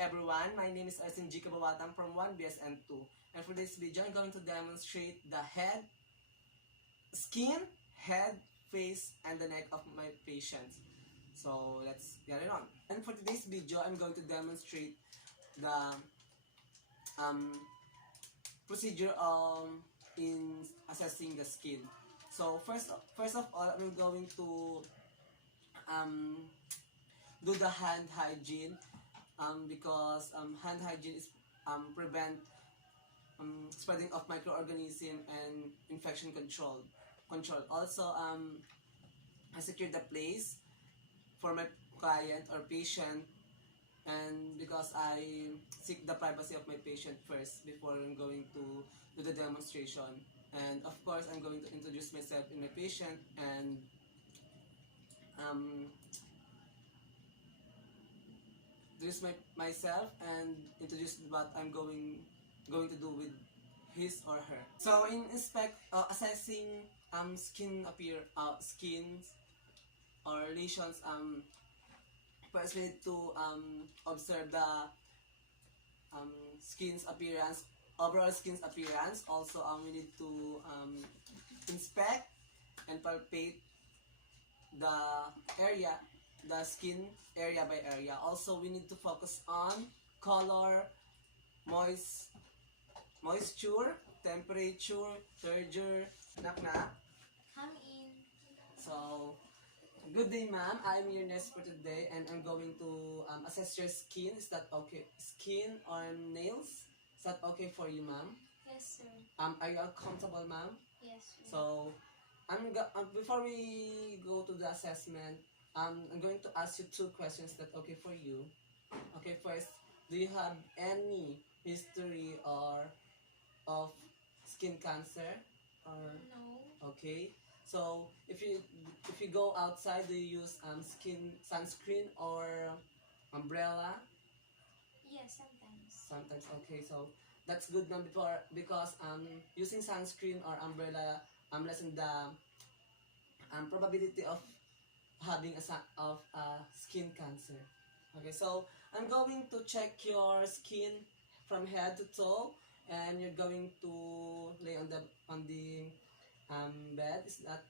everyone, my name is Arsin G. Kabawatang from 1BSN2, and for this video I'm going to demonstrate the head, skin, head, face, and the neck of my patients. So let's get it on. And for today's video I'm going to demonstrate the procedure in assessing the skin. So first of all, I'm going to do the hand hygiene because hand hygiene is prevent spreading of microorganism and infection control. Also, I secure the place for my client or patient, and because I seek the privacy of my patient first before I'm going to do the demonstration. And of course, I'm going to introduce myself and my patient and introduce myself and introduce what I'm going to do with his or her. So in assessing skins or lesions, first we need to observe the skin's appearance, overall skin's appearance. Also, we need to inspect and palpate the skin area by area. Also, we need to focus on color, moisture, temperature, turgor. Knock. Come in. So, good day, ma'am. I'm your nurse for today, and I'm going to assess your skin. Is that okay? Skin or nails? Is that okay for you, ma'am? Yes, sir. Are you comfortable, ma'am? Yes, sir. So, before we go to the assessment, I'm going to ask you two questions. That okay for you? Okay, first, do you have any history of skin cancer? Or no. okay. So if you go outside, do you use sunscreen or umbrella? Yes, sometimes. Sometimes. Okay, so that's good, ma'am. Because using sunscreen or umbrella lessen the probability of having a skin cancer. Okay, so I'm going to check your skin from head to toe, and you're going to lay on the bed. Is that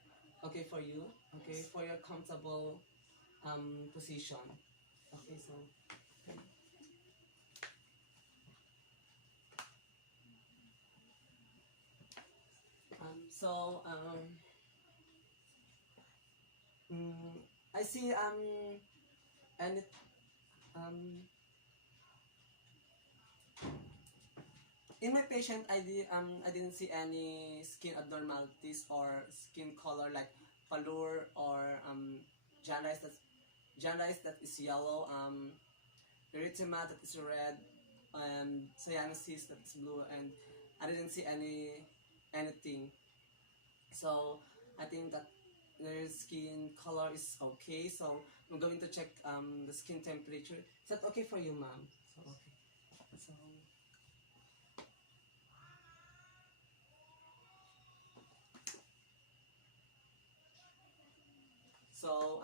okay for you? Okay, Yes. for your comfortable position. Okay, so I see and it, in my patient, I didn't see any skin abnormalities or skin color like pallor or jaundice that is yellow, erythema that is red, and cyanosis that is blue, and I didn't see anything. So I think that their skin color is okay. So I'm going to check the skin temperature. Is that okay for you, ma'am? So okay. So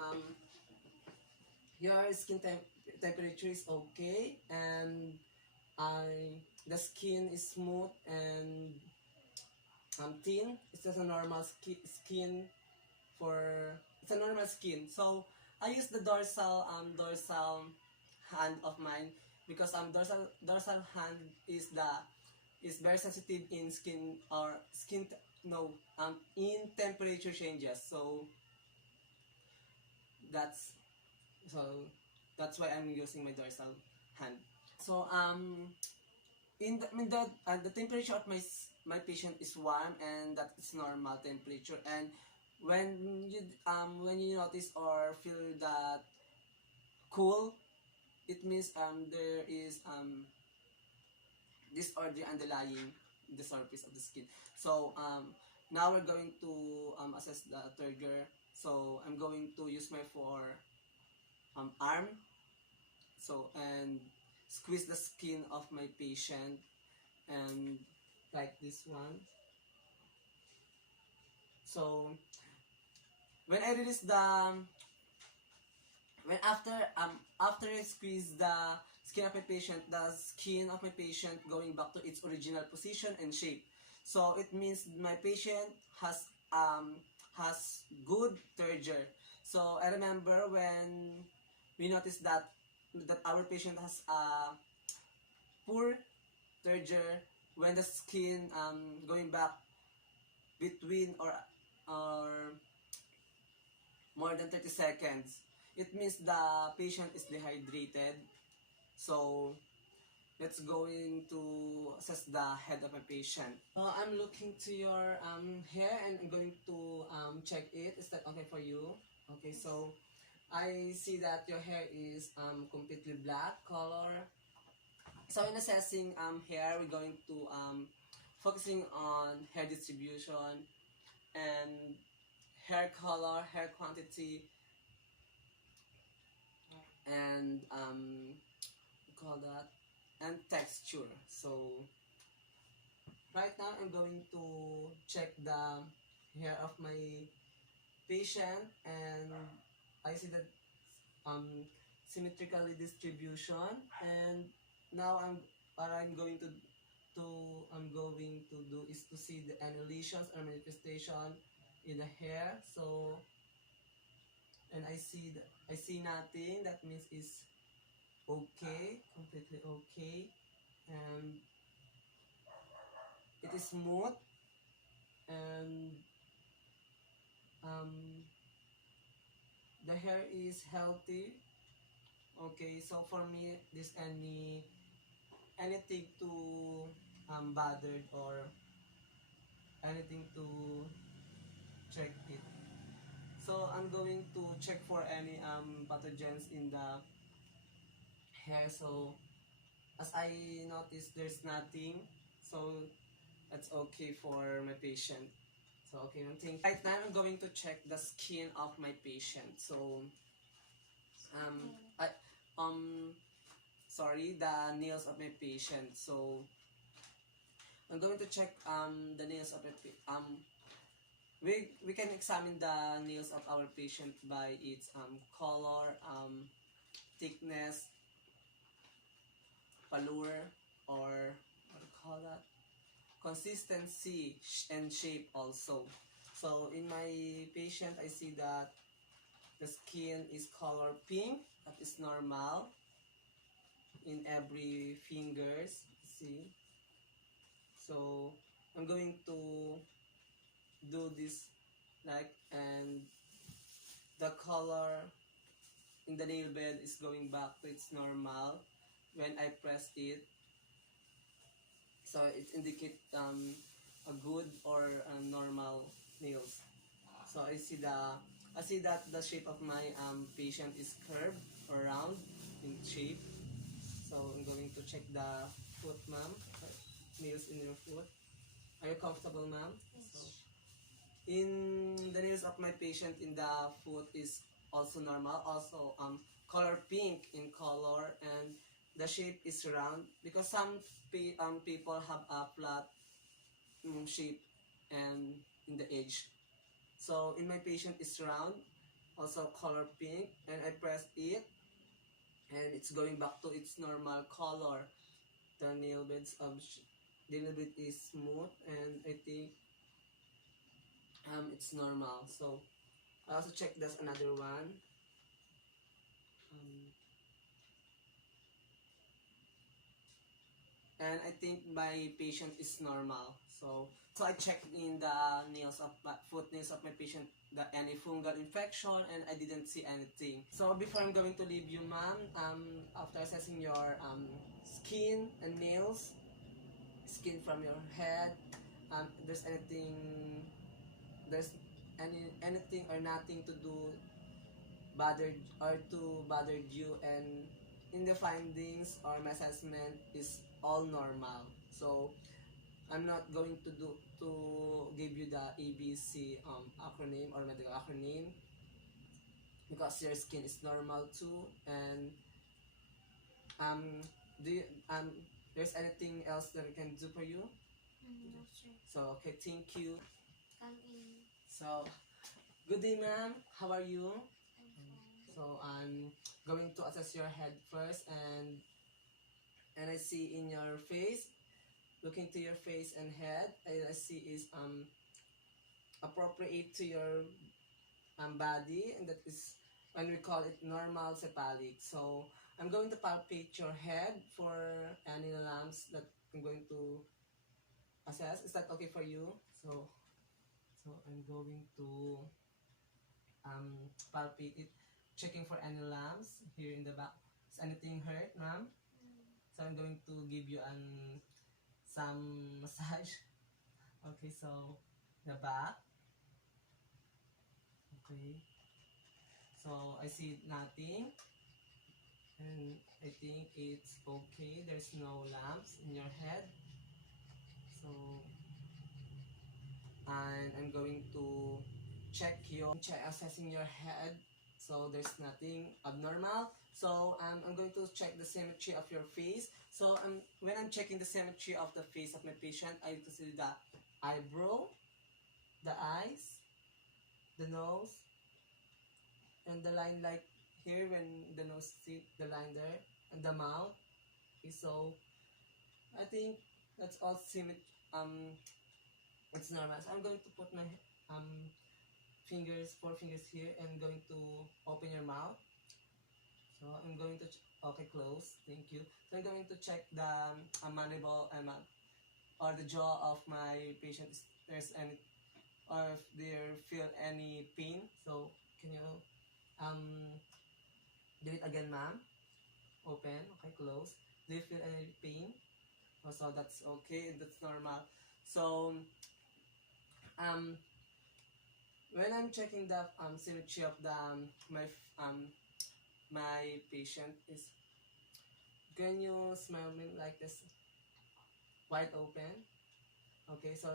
your skin temperature is okay, and the skin is smooth and thin. It's just a normal skin it's a normal skin. So I use the dorsal hand of mine because dorsal hand is very sensitive in in temperature changes. So that's why I'm using my dorsal hand. So the temperature of my patient is warm, and that is normal temperature. And when you notice or feel that cool, it means there is disorder underlying the surface of the skin. So now we're going to assess the turgor. So I'm going to use my arm, so and squeeze the skin of my patient, and like this one. So when I release after I squeeze the skin of my patient, the skin of my patient going back to its original position and shape. So it means my patient has good turgor. So I remember when we noticed that our patient has a poor turgor when the skin going back between or more than 30 seconds. It means the patient is dehydrated. So let's going to assess the head of a patient. I'm looking to your hair and I'm going to check it. Is that okay for you? Okay, so I see that your hair is completely black color. So in assessing hair, we're going to focusing on hair distribution and hair color, hair quantity, and we call that, and texture. So right now I'm going to check the hair of my patient, and I see that symmetrically distribution. And now what I'm going to do is to see the any lesions or manifestation in the hair. So and I see nothing. That means it's okay, completely okay, and it is smooth, and um, the hair is healthy. Okay, so for me, this anything to bothered or anything to check it. So I'm going to check for any pathogens in the hair. So as I noticed, there's nothing. So that's okay for my patient. So okay, one thing. Right now I'm going to check the skin of my patient. So I sorry, the nails of my patient. So I'm going to check the nails of my we can examine the nails of our patient by its color, thickness, pallor, or what do you call that? Consistency and shape also. So in my patient, I see that the skin is color pink. That is normal in every fingers. See. So I'm going to do this like, and the color in the nail bed is going back to its normal when I press it. So it indicates a good or normal nails. So I see that the shape of my patient is curved or round in shape. So I'm going to check the foot, ma'am. Nails in your foot. Are you comfortable, ma'am? Yes. So, in the nails of my patient in the foot is also normal, also color pink in color, and the shape is round because some people have a flat shape and in the edge. So in my patient is round, also color pink, and I press it and it's going back to its normal color. The nail bed is smooth, and I think it's normal. So I also check this another one. And I think my patient is normal. So I checked in the nails of my foot nails of my patient any fungal infection, and I didn't see anything. So before I'm going to leave you, ma'am, after assessing your skin and nails, skin from your head, there's anything or nothing to do bothered you, and in the findings or my assessment is all normal. So I'm not going to give you the ABC acronym or medical acronym because your skin is normal too. And do you, there's anything else that we can do for you? No, sir. So okay, thank you. Come in. So good day, ma'am. How are you? I'm fine. So I'm going to assess your head first, and I see in your face, looking to your face and head, I see is appropriate to your body, and that is when we call it normal cephalic. So I'm going to palpate your head for any lumps that I'm going to assess. Is that okay for you? So I'm going to palpate it, checking for any lumps here in the back. Is anything hurt, ma'am? So I'm going to give you some massage. Okay, so the back. Okay. So I see nothing, and I think it's okay. There's no lumps in your head. So, and I'm going to assessing your head. So there's nothing abnormal. So I'm going to check the symmetry of your face. So when I'm checking the symmetry of the face of my patient, I need to see the eyebrow, the eyes, the nose, and the line like here when the nose, see the line there, and the mouth. Okay, so I think that's all it's normal. So I'm going to put my four fingers here, and going to open your mouth. So I'm going to okay, close. Thank you. So I'm going to check the mandible or the jaw of my patient. If there's any, or if they feel any pain. So can you do it again, ma'am? Open. Okay, close. Do you feel any pain? Oh, so that's okay. That's normal. So when I'm checking the symmetry of the my patient is, can you smile me like this, wide open? Okay, so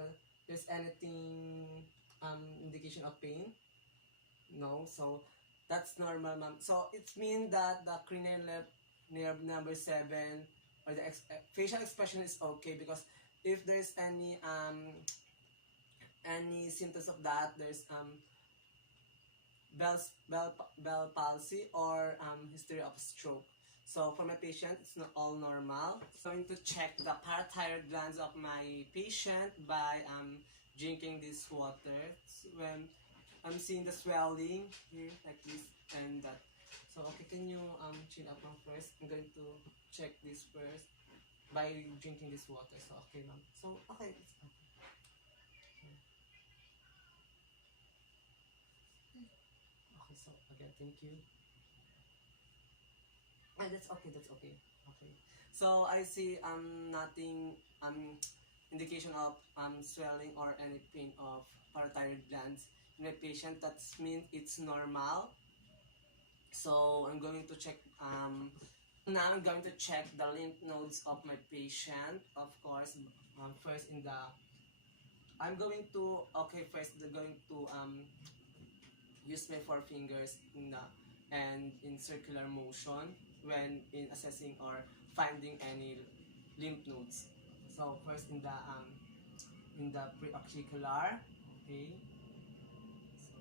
there's anything indication of pain? No, so that's normal, ma'am. So it means that the cranial nerve number 7 or the facial expression is okay, because if there's any symptoms of that, there's Bell palsy or history of stroke. So for my patient, it's not all normal. So I'm going to check the parathyroid glands of my patient by drinking this water. So when I'm seeing the swelling here like this and that. So okay, can you chin up now first? I'm going to check this first by drinking this water. So okay, ma'am. So okay, it's okay. Okay, so again, thank you. Ah, that's okay, that's okay. Okay. So I see nothing indication of swelling or any pain of parathyroid glands in my patient. That means it's normal. So I'm going to check now I'm going to check the lymph nodes of my patient. Of course, first in the I'm going to okay first I'm going to use my four fingers in circular motion when in assessing or finding any lymph nodes. So first in the preauricular, okay. So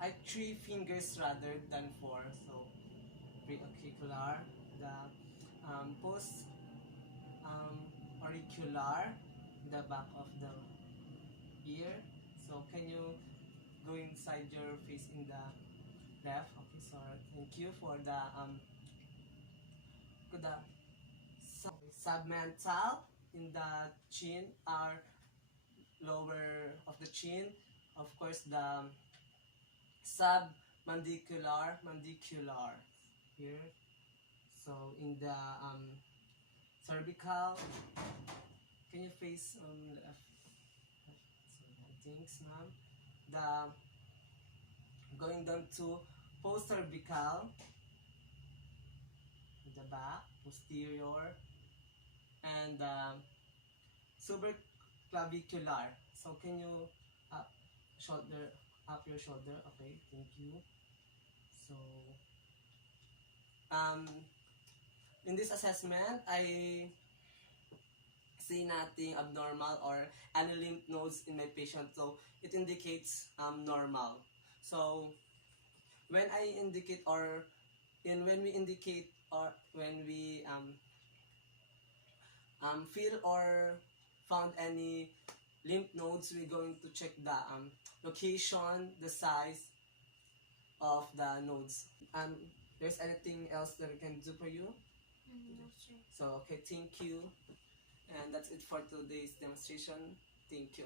I 3 fingers rather than 4. So preauricular, the post auricular, the back of the ear. So can you go inside your face in the left? Okay, sorry. Thank you for the submental in the chin or lower of the chin. Of course, the submandibular here. So in the cervical, can you face left? So thanks, ma'am. The going down to post-cervical, the back, posterior, and supraclavicular. So can you up your shoulder? Okay, thank you. So in this assessment, I see nothing abnormal or any lymph nodes in my patient, so it indicates normal. So when we indicate or when we feel or found any lymph nodes, we're going to check the location, the size of the nodes. There's anything else that we can do for you? No, sir. So okay, thank you, and that's it for today's demonstration. Thank you.